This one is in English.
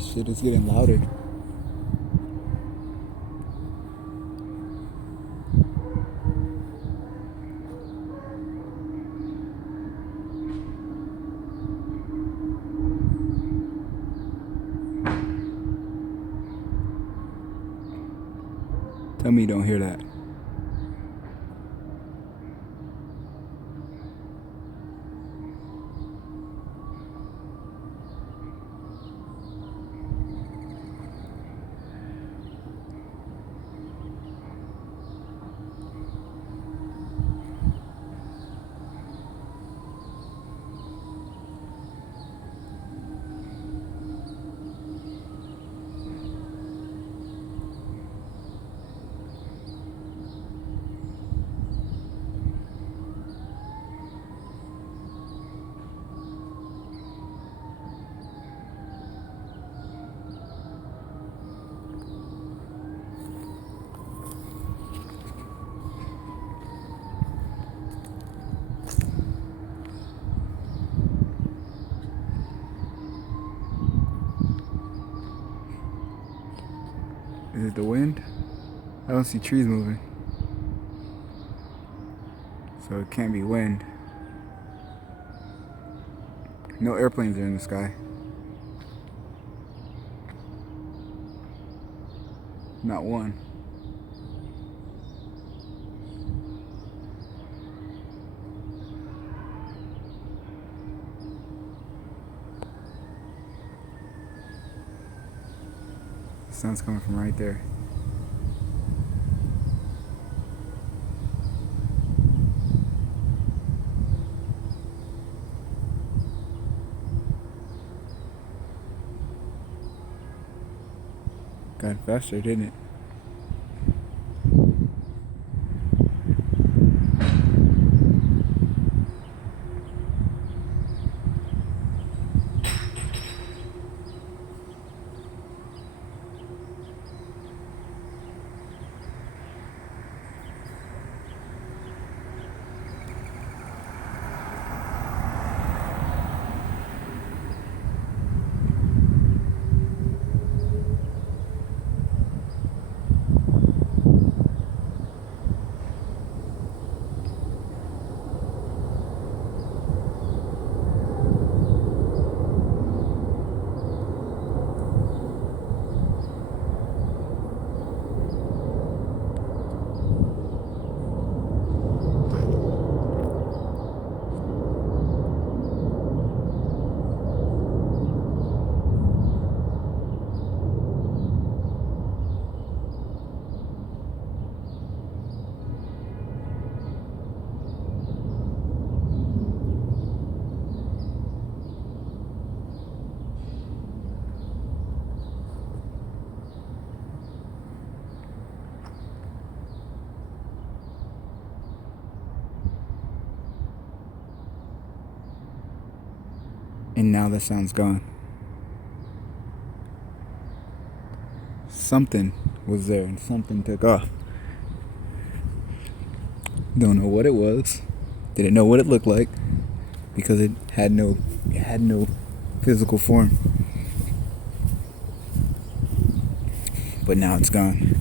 Shit is getting louder. Tell me you don't hear that. Is it the wind? I don't see trees moving. So it can't be wind. No airplanes are in the sky. Not one. The sun's coming from right there. Got faster, didn't it? And now the sound's gone. Something was there and something took off. Don't know what it was. Didn't know what it looked like because it had no physical form. But now it's gone.